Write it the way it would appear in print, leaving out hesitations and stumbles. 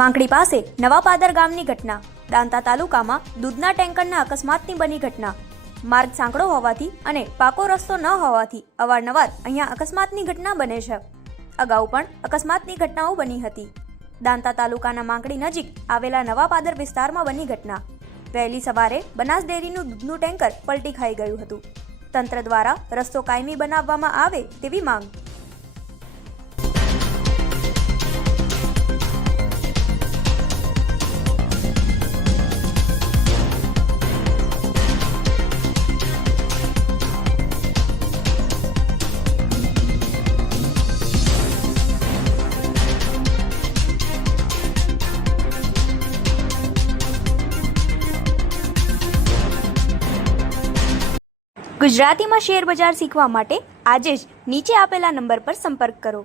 માંકડી પાસે નવાપાદર ગામની ઘટના. દાંતા તાલુકામાં દૂધના ટેન્કરના અકસ્માતની બની ઘટના. માર્ગ સાંકડો હોવાથી અને પાકો રસ્તો ન હોવાથી અવારનવાર અહીંયા અકસ્માતની ઘટના બને છે. અગાઉ પણ અકસ્માતની ઘટનાઓ બની હતી. દાંતા તાલુકાના માંકડી નજીક આવેલા નવાપાદર વિસ્તારમાં બની ઘટના. વહેલી સવારે બનાસ ડેરીનું દૂધનું ટેન્કર પલટી ખાઈ ગયું હતું. તંત્ર દ્વારા રસ્તો કાયમી બનાવવામાં આવે તેવી માંગ. ગુજરાતીમાં શેર બજાર શીખવા માટે આજે જ નીચે આપેલા નંબર પર સંપર્ક કરો.